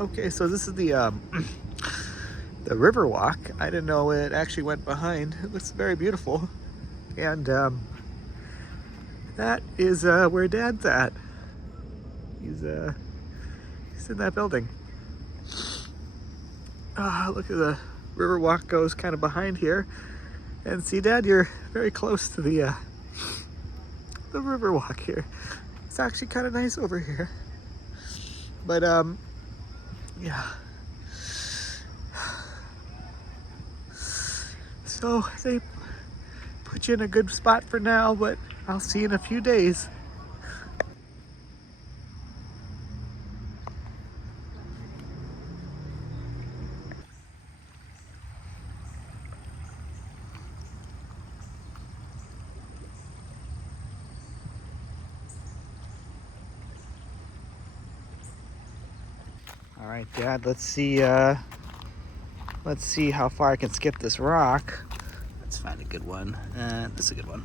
Okay, so this is the the river walk. I didn't know it actually went behind. It looks very beautiful. And that is where Dad's at. He's in that building. Look at the river walk goes kind of behind here. And see, Dad, you're very close to the river walk here. It's actually kind of nice over here. But yeah. So they put you in a good spot for now, but I'll see you in a few days. All right, Dad, let's see how far I can skip this rock. Let's find a good one. This is a good one.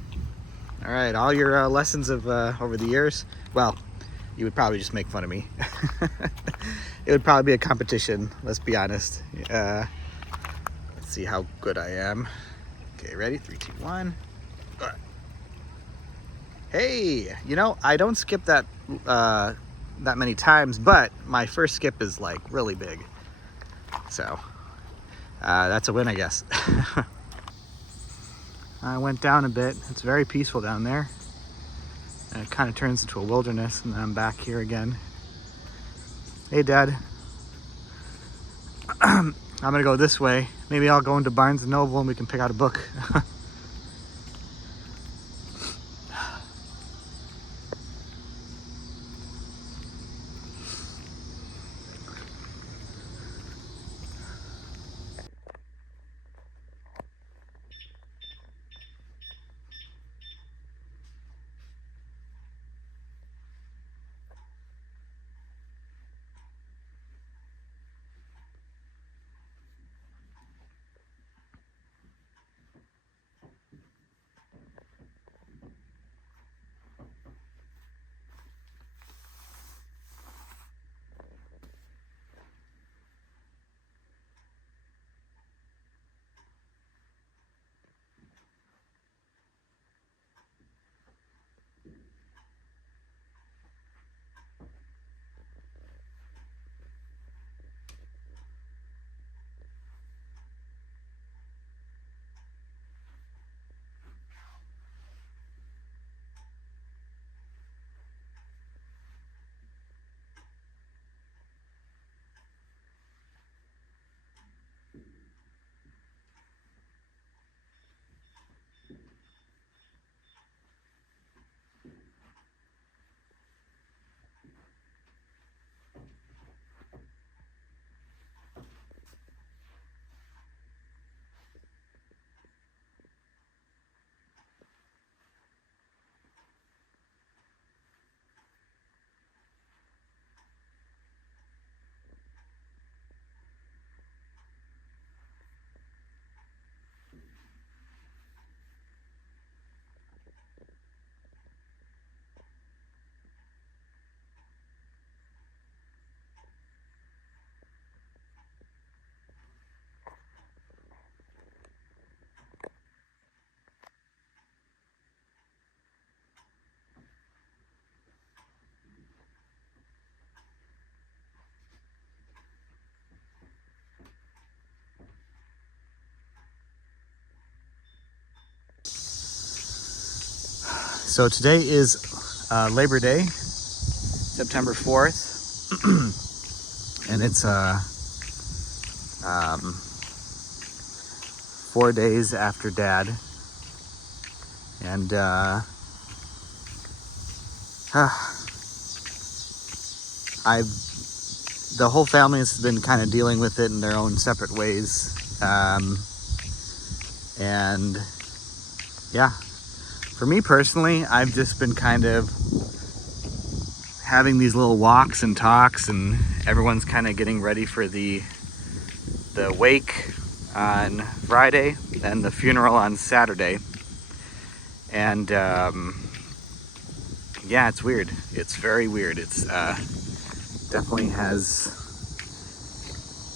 All right, all your lessons of over the years, well, you would probably just make fun of me. It would probably be a competition, let's be honest. Let's see how good I am. Okay, ready? 3, 2, 1. Hey, you know, I don't skip that that many times, but my first skip is like really big. So that's a win, I guess. I went down a bit. It's very peaceful down there. And it kind of turns into a wilderness, and then I'm back here again. Hey, Dad. I'm gonna go this way. Maybe I'll go into Barnes & Noble and we can pick out a book. So today is Labor Day, September 4th, and it's 4 days after Dad, and the whole family has been kind of dealing with it in their own separate ways, and yeah. For me personally, I've just been kind of having these little walks and talks, and everyone's kind of getting ready for the wake on Friday and the funeral on Saturday. And yeah, it's weird. It's very weird. It's definitely has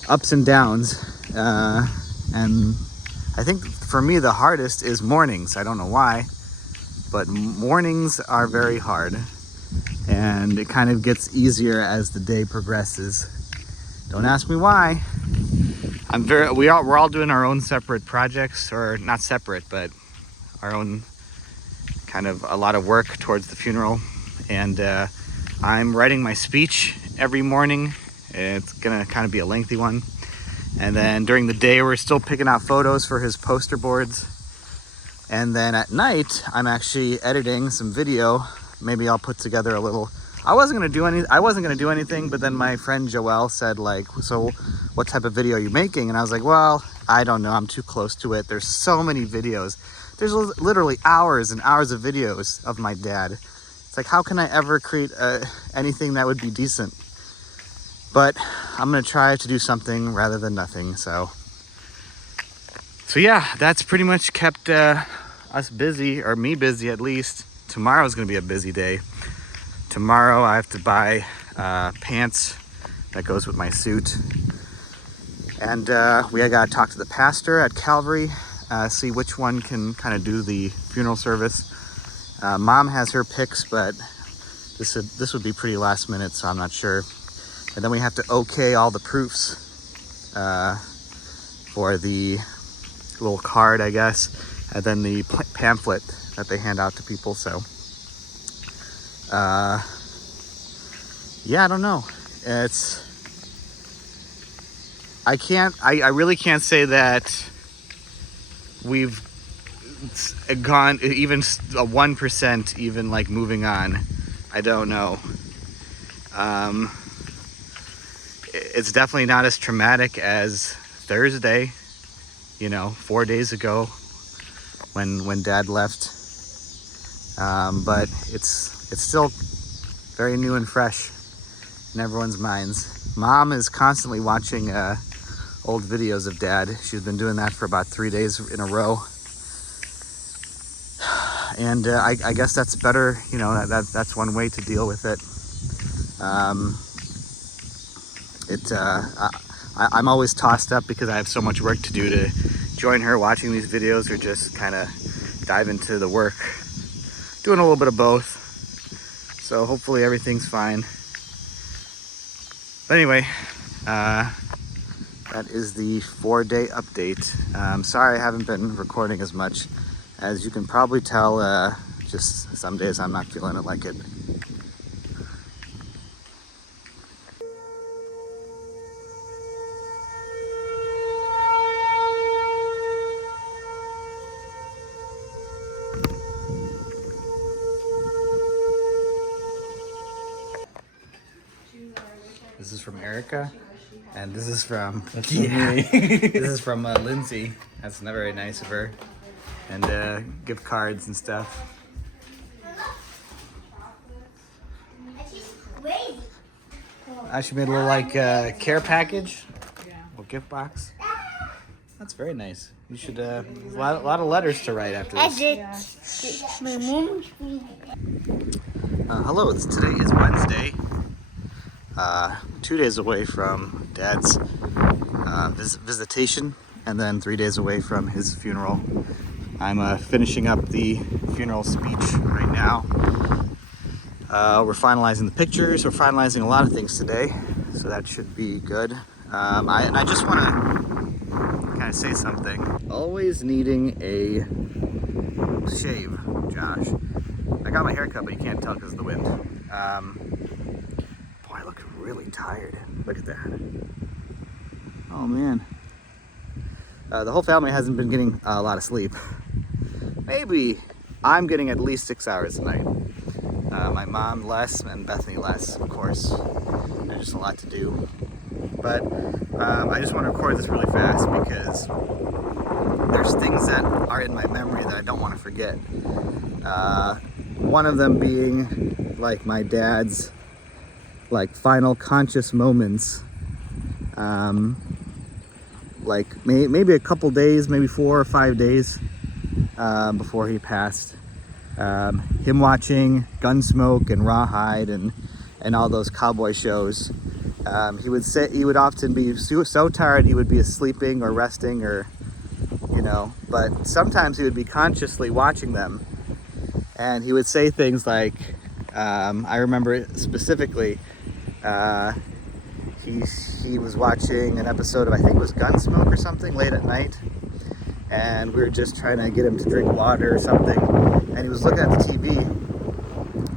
ups and downs. And I think for me, the hardest is mornings. I don't know why, but mornings are very hard. And it kind of gets easier as the day progresses. Don't ask me why. We're all doing our own separate projects, or not separate, but our own kind of a lot of work towards the funeral. And I'm writing my speech every morning. It's gonna kind of be a lengthy one. And then during the day, we're still picking out photos for his poster boards. And then at night, I'm actually editing some video. Maybe I'll put together a little. I wasn't gonna do anything, but then my friend Joelle said, like, so what type of video are you making? And I was like, well, I don't know, I'm too close to it. There's so many videos. There's literally hours and hours of videos of my dad. It's like, how can I ever create anything that would be decent? But I'm gonna try to do something rather than nothing. So yeah, that's pretty much kept us busy, or me busy at least. Tomorrow's gonna be a busy day. Tomorrow I have to buy pants that goes with my suit. And we gotta talk to the pastor at Calvary, see which one can kind of do the funeral service. Mom has her picks, but this would be pretty last minute, so I'm not sure. And then we have to okay all the proofs for the little card, I guess, and then the pamphlet that they hand out to people. So yeah, I don't know. I really can't say that we've gone even a 1% even like moving on. I don't know. It's definitely not as traumatic as Thursday, 4 days ago when Dad left. But it's still very new and fresh in everyone's minds. Mom is constantly watching old videos of Dad. She's been doing that for about 3 days in a row. And I guess that's better, that's one way to deal with it. I'm always tossed up because I have so much work to do to join her watching these videos or just kind of dive into the work. Doing a little bit of both. So hopefully everything's fine. But anyway, that is the 4-day update. Sorry I haven't been recording as much. As you can probably tell, just some days I'm not feeling it like it. This is from Erica, and this is from this is from Lindsay. That's not very nice of her. And gift cards and stuff. She made a little care package, little gift box. That's very nice. You should a lot of letters to write after this. Hello, today is Wednesday. 2 days away from Dad's visitation, and then 3 days away from his funeral. I'm finishing up the funeral speech right now. We're finalizing the pictures. We're finalizing a lot of things today, so that should be good. I just want to kind of say something. Always needing a shave, Josh. I got my hair cut, but you can't tell because of the wind. Boy, I look really tired. Look at that. Oh man. The whole family hasn't been getting a lot of sleep. Maybe I'm getting at least 6 hours a night. My mom less, and Bethany less, of course. There's just a lot to do. But I just want to record this really fast because there's things that are in my memory that I don't want to forget. One of them being like my dad's final conscious moments. Maybe a couple days, maybe 4 or 5 days before he passed. Him watching Gunsmoke and Rawhide and all those cowboy shows. He would often be so tired he would be sleeping or resting, or but sometimes he would be consciously watching them, and he would say things like, I remember specifically, he was watching an episode of, I think it was Gunsmoke or something, late at night, and we were just trying to get him to drink water or something, and he was looking at the TV,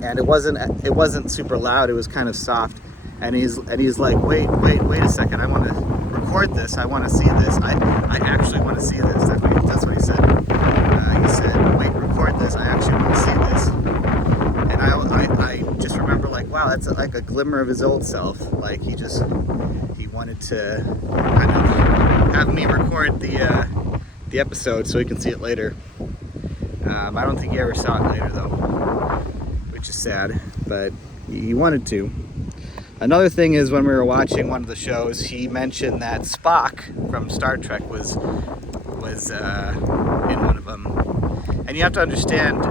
and it wasn't super loud, it was kind of soft, and he's like, wait a second, I want to record this, I want to see this, I actually want to see this. That's what he said. He said, wait, record this, I actually want to see this. And I just remember, like, wow, that's like a glimmer of his old self. Like, he wanted to kind of have me record the episode so he can see it later. I don't think he ever saw it later though, which is sad, but he wanted to. Another thing is, when we were watching one of the shows, he mentioned that Spock from Star Trek was in one of them. And you have to understand,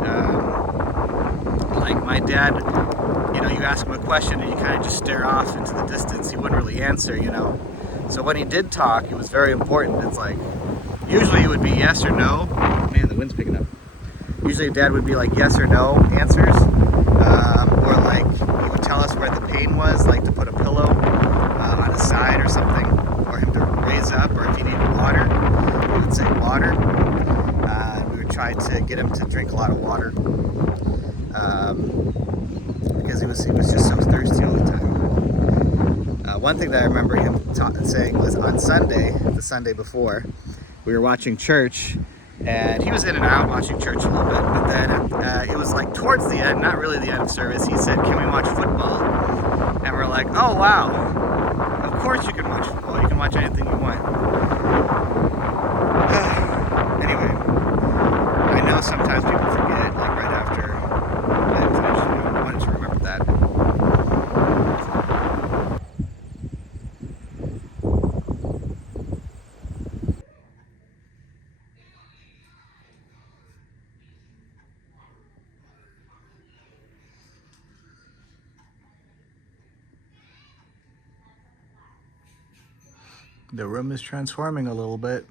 like my dad, you ask him a question and you kind of just stare off into the distance. He wouldn't really answer, So when he did talk, it was very important. It's like, usually it would be yes or no. Man, the wind's picking up. Usually Dad would be like yes or no answers. Or like he would tell us where the pain was, like to put a pillow on his side or something, or him to raise up, or if he needed water, he would say water. We would try to get him to drink a lot of water, because he was just so thirsty all the time. One thing that I remember him saying was, on Sunday, the Sunday before, we were watching church, and he was in and out watching church a little bit, but then it was like towards the end, not really the end of service, he said, can we watch football? And we're like, oh wow, of course you can watch football, you can watch anything you want. Anyway, I know sometimes people forget, like right after I finished, I wanted to remember that. The room is transforming a little bit.